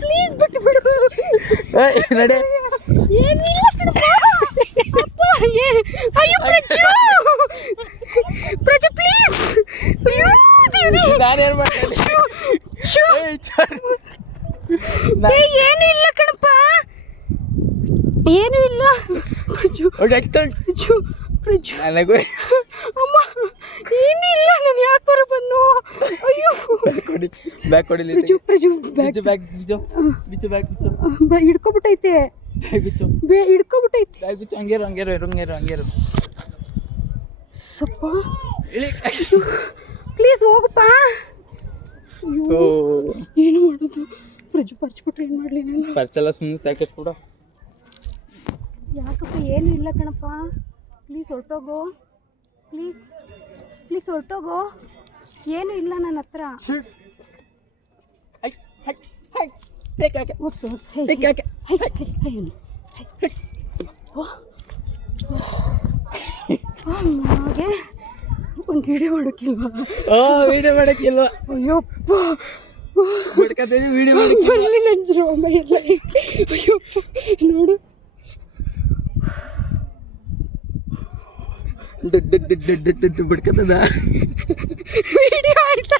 Please ಬಿಟ್ಬಿಡು. ನಡೆ. ಏನಿಲ್ಲ ಕಣಪ್ಪ. ಅಪ್ಪ, ಅಯ್ಯೋ ಪ್ರಜು ಪ್ಲೀಸ್. ಅಯ್ಯೋ ದೇವ್ರೇ. ನಾನೇನು ಮಾಡ್ತೀನಿ? ಏನು ಇಲ್ಲ ಕಣಪ್ಪ, ಏನು ಇಲ್ಲ. ಪ್ರಜು ಪ್ರಜು ನನಗೂ ಅಮ್ಮ ಏನು ಇಲ್ಲ. ನಾನು ಯಾಕೆ ಬರ ಬಂದು? ಅಯ್ಯೋ ಕೊಡಿ, ಬ್ಯಾಗ್ ಕೊಡಿ. ಪ್ರಜು ಬ್ಯಾಗ್ ಹಿಡ್ಕೊಬಿಟ್ಟೈತೆ. ಹಿಡ್ಕೊಬಿಟ್ಟೈತೆ. ಹಂಗೇರು ಸಪ್ಪ ಪ್ಲೀಸ್ ಹೋಗಪ್ಪ. ಏನು ಮಾಡೋದು? ಪ್ರಜು ಪರ್ಚ್ಬಿಟ್ರೆ ಏನು ಮಾಡಲಿ ನಾನು? ಪರ್ಚೆಲ್ಲ ಸುಮ್ಮನೆ ತಯಾರಿಸ್ಬಿಡ. ಯಾಕಪ್ಪ ಏನು ಇಲ್ಲ ಕಣಪ್ಪ. ಪ್ಲೀಸ್ ಹೊರಟೋಗು. ಪ್ಲೀಸ್ ಹೊರಟೋಗು. ಏನು ಇಲ್ಲ ನನ್ನ ಹತ್ರ. ಓಡಿಸು ಹಾಗೆ ಒಂದು ವಿಡಿಯೋ ಮಾಡೋಕ್ಕಿಲ್ವಾ? ವಿಡಿಯೋ ಮಾಡೋಕ್ಕಿಲ್ವಾ? ಅಯ್ಯಪ್ಪ ವಿಡಿಯೋ ಬರಲಿ ನಂಜರು ಅಮ್ಮ ಎಲ್ಲ. ಅಯ್ಯಪ್ಪ ನೋಡು. ಬಿಡ್ಕತ್ತದ ವಿಡಿಯೋ ಆಯ್ತಾ